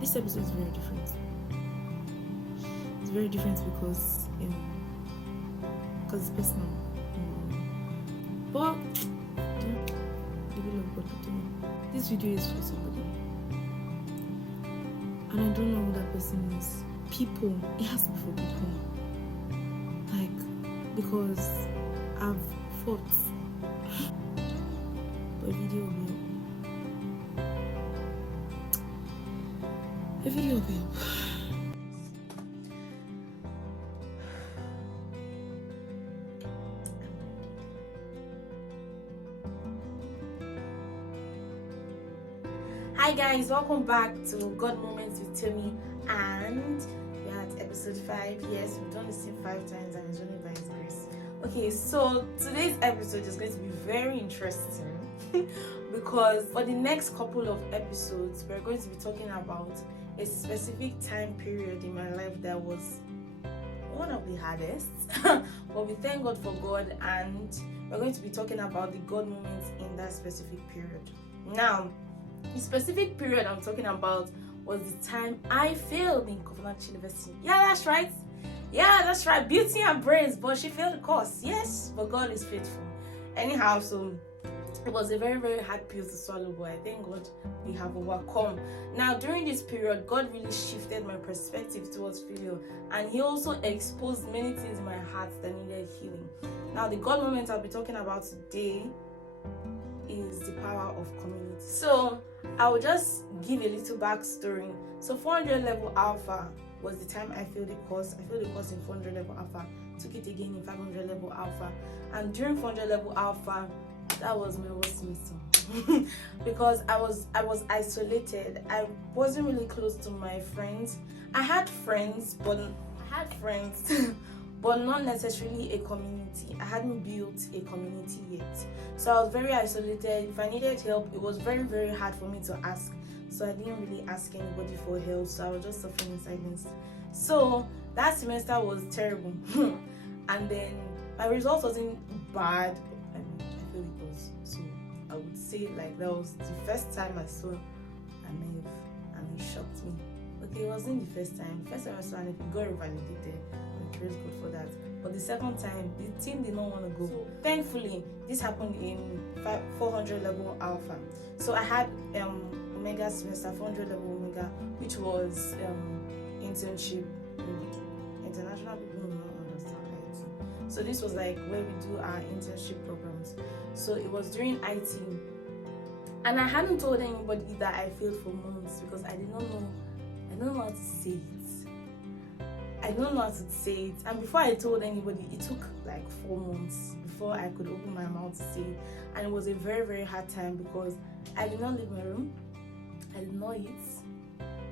This episode is very different. It's very different because it's personal. But the will of God be done. This video is for somebody, and I don't know who that person is. People, it has to be for people. Like, because I've fought, but a video will be up. A video will be up. Hi guys, welcome back to God Moments with Tomi, and we're at episode 5. Yes, we've done this thing 5 times and it's only by His grace. Okay, so today's episode is going to be very interesting because for the next couple of episodes, we're going to be talking about a specific time period in my life that was one of the hardest, but we thank God for God, and we're going to be talking about the God moments in that specific period. Now, the specific period I'm talking about was the time I failed in Covenant University. Yeah, that's right. Beauty and brains, but she failed the course. Yes, but God is faithful. Anyhow, so it was a very, very hard pill to swallow, but I thank God we have overcome. Now, during this period, God really shifted my perspective towards failure, and He also exposed many things in my heart that needed healing. Now, the God moment I'll be talking about today is the power of community. So I will just give a little backstory. So 400 level alpha was the time I failed the course. I failed the course in 400 level alpha, took it again in 500 level alpha, and during 400 level alpha, that was my worst semester because I was isolated. I wasn't really close to my friends. I had friends, but not necessarily a community. I hadn't built a community yet. So I was very isolated. If I needed help, it was very, very hard for me to ask. So I didn't really ask anybody for help. So I was just suffering in silence. So that semester was terrible. And then my result wasn't bad. I feel it was. So I would say like that was the first time I saw an F, and it shocked me. Okay, it wasn't the first time. First time I saw an F, it got revalidated. Praise God for that. But the second time, the team did not want to go. So, thankfully, this happened in 400 level alpha. So I had omega semester, 400 level omega, which was internship. International people do not understand IT. So this was like where we do our internship programs. So it was during IT, and I hadn't told anybody that I failed for months because I don't know how to say it. And before I told anybody, it took like 4 months before I could open my mouth to say it. And it was a very, very hard time because I did not leave my room. I did not eat.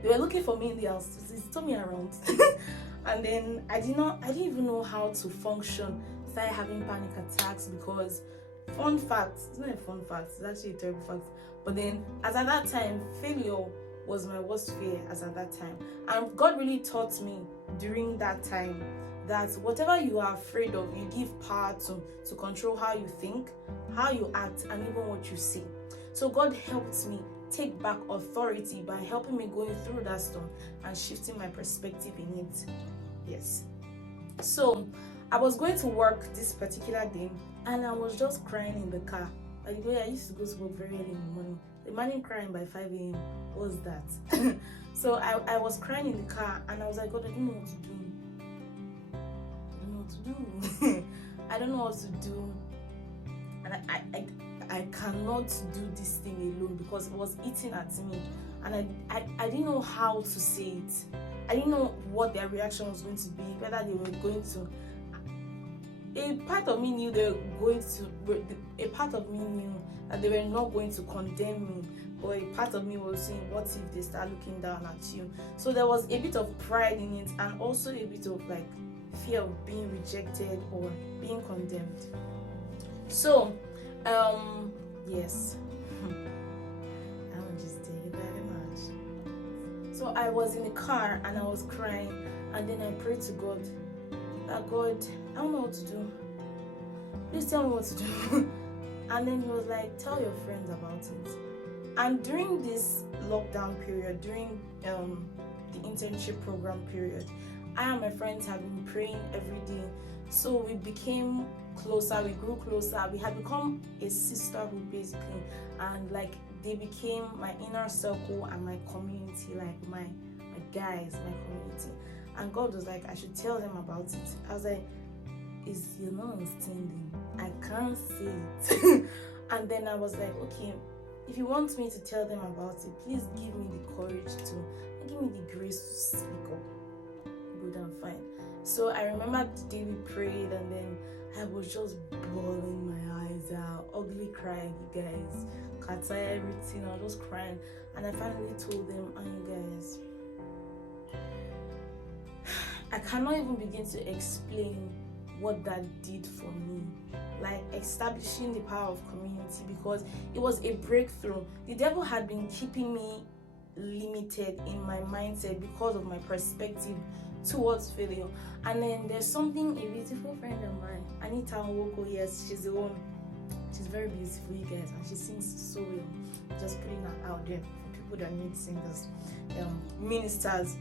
They were looking for me in the house. They told me around. And then I didn't even know how to function. Started having panic attacks because, fun fact, it's not a fun fact, it's actually a terrible fact. But then, as at that time, failure was my worst fear as at that time. And God really taught me during that time that whatever you are afraid of, you give power to control how you think, how you act, and even what you say. So God helped me take back authority by helping me going through that storm and shifting my perspective in it. Yes. So I was going to work this particular day, and I was just crying in the car. Like the way I used to go to work very early in the morning. Imagine crying by 5 a.m. What was that? So I was crying in the car, and I was like, God, I don't know what to do. I don't know what to do. And I cannot do this thing alone because it was eating at me. And I didn't know how to say it. I didn't know what their reaction was going to be, whether they were going to. A part of me knew they were going to. A part of me knew that they were not going to condemn me, but a part of me was saying, what if they start looking down at you? So there was a bit of pride in it, and also a bit of like fear of being rejected or being condemned. So yes. I won't just tell you very much. So I was in the car and I was crying, and then I prayed to God that, God, I don't know what to do. Please tell me what to do. And then He was like, tell your friends about it. And during this lockdown period, during the internship program period, I and my friends have been praying every day. So we became closer, we grew closer, we had become a sisterhood basically, and like they became my inner circle and my community, like my guys, my community. And God was like, I should tell them about it. I was like, you're not understanding, I can't say it. And then I was like, okay, if you want me to tell them about it, please give me the courage to, give me the grace to speak up. Good and fine. So I remember the day we prayed, and then I was just bawling my eyes out, ugly crying, you guys, kata everything. I was just crying, and I finally told them, you guys, I cannot even begin to explain what that did for me, like establishing the power of community, because it was a breakthrough. The devil had been keeping me limited in my mindset because of my perspective towards failure. And then there's something, a beautiful friend of mine, Anita Nwoko, yes, she's the one. She's very beautiful, you guys, and she sings so well. Just putting her out there for people that need singers, ministers,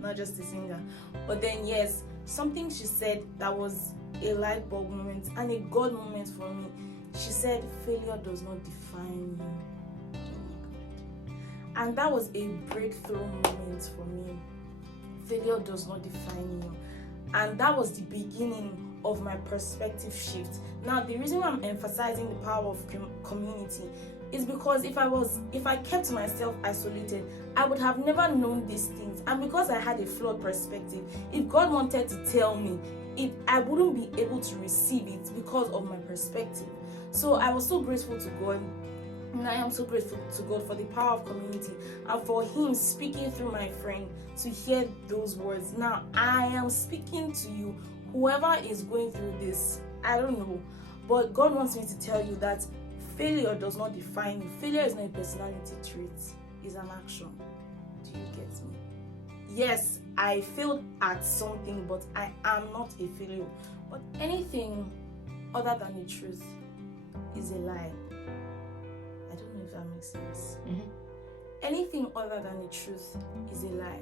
not just a singer. But then yes, something she said that was a light bulb moment and a God moment for me. She said, failure does not define you. And that was a breakthrough moment for me. Failure does not define you. And that was the beginning of my perspective shift. Now, the reason why I'm emphasizing the power of community is because if I kept myself isolated, I would have never known these things. And because I had a flawed perspective, if God wanted to tell me it, I wouldn't be able to receive it because of my perspective. So I was so grateful to God, and I am so grateful to God for the power of community and for Him speaking through my friend to hear those words. Now I am speaking to you, whoever is going through this, I don't know, but God wants me to tell you that failure does not define you. Failure is not a personality trait, it's an action. Do you get me? Yes, I failed at something, but I am not a failure. But anything other than the truth is a lie. I don't know if that makes sense. Mm-hmm. Anything other than the truth is a lie.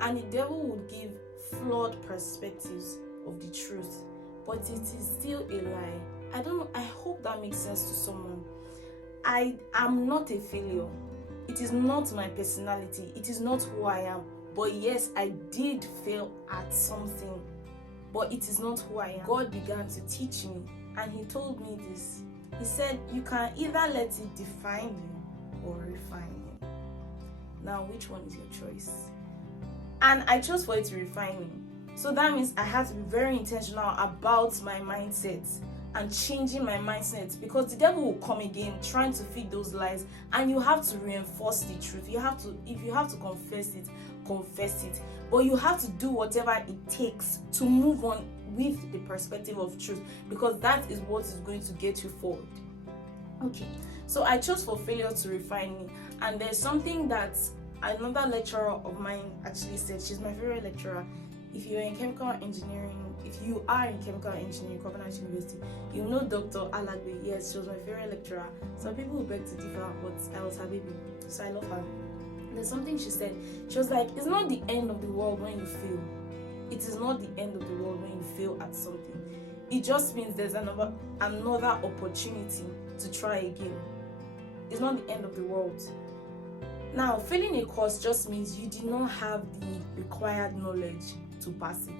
And the devil would give flawed perspectives of the truth, but it is still a lie. I don't know, I hope that makes sense to someone. I am not a failure. It is not my personality. It is not who I am. But yes, I did fail at something, but it is not who I am. God began to teach me, and He told me this. He said, you can either let it define you or refine you. Now, which one is your choice? And I chose for it to refine me. So that means I had to be very intentional about my mindset and changing my mindset, because the devil will come again trying to feed those lies, and you have to reinforce the truth. If you have to confess it, but you have to do whatever it takes to move on with the perspective of truth, because that is what is going to get you forward. Okay, so I chose for failure to refine me. And there's something that another lecturer of mine actually said. She's my favorite lecturer. If you are in chemical engineering, Covenant University, you know Dr. Alagbe. Yes, she was my favorite lecturer. Some people will beg to differ, but I was her baby, so I love her. There's something she said. She was like, it's not the end of the world when you fail. It is not the end of the world when you fail at something. It just means there's another opportunity to try again. It's not the end of the world. Now, failing a course just means you did not have the required knowledge to pass it.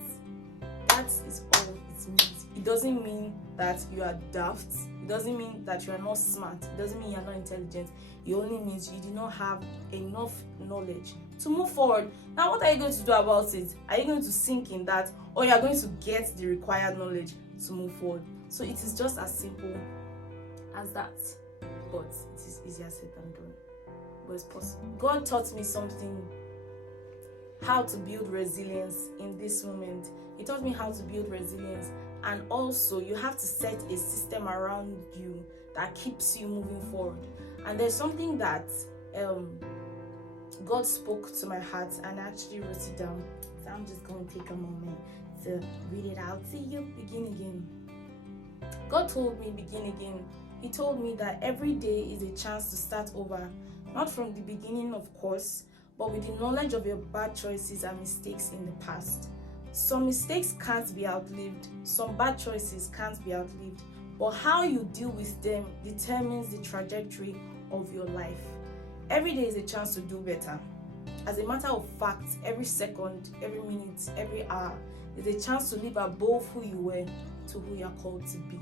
That is all it means. It doesn't mean that you are daft. It doesn't mean that you are not smart. It doesn't mean you are not intelligent. It only means you do not have enough knowledge to move forward. Now, what are you going to do about it? Are you going to sink in that, or you are going to get the required knowledge to move forward? So it is just as simple as that, but it is easier said than done. But it's possible. God taught me something, how to build resilience in this moment. He taught me how to build resilience, and also you have to set a system around you that keeps you moving forward. And there's something that God spoke to my heart, and I actually wrote it down. So I'm just going to take a moment to read it out to you. Begin again. God told me begin again. He told me that every day is a chance to start over, Not from the beginning, of course, but with the knowledge of your bad choices and mistakes in the past. Some mistakes can't be outlived, some bad choices can't be outlived, but how you deal with them determines the trajectory of your life. Every day is a chance to do better. As a matter of fact, every second, every minute, every hour is a chance to live above who you were to who you're called to be.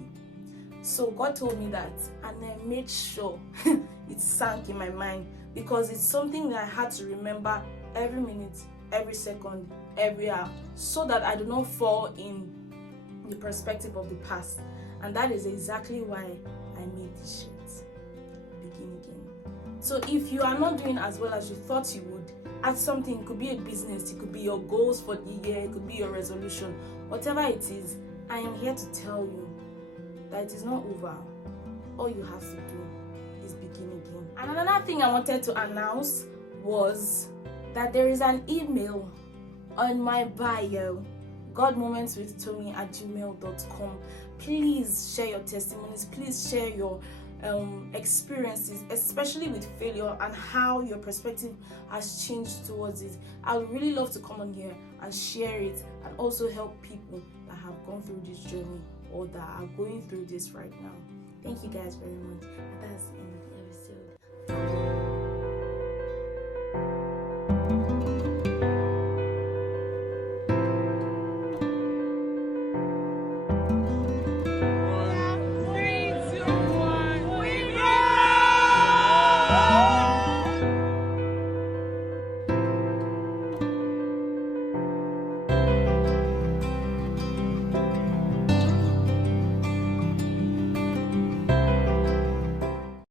So God told me that, and I made sure it sank in my mind, because it's something that I had to remember every minute, every second, every hour, so that I do not fall in the perspective of the past. And that is exactly why I made this shirt. Begin again. So if you are not doing as well as you thought you would at something, it could be a business, it could be your goals for the year, it could be your resolution, whatever it is, I am here to tell you that it is not over. All you have to do is begin again. And another thing I wanted to announce was that there is an email on my bio, godmomentswithtomi@gmail.com. Please share your testimonies, please share your experiences, especially with failure, and how your perspective has changed towards it. I would really love to come on here and share it, and also help people that have gone through this journey or that are going through this right now. Thank you guys very much. That's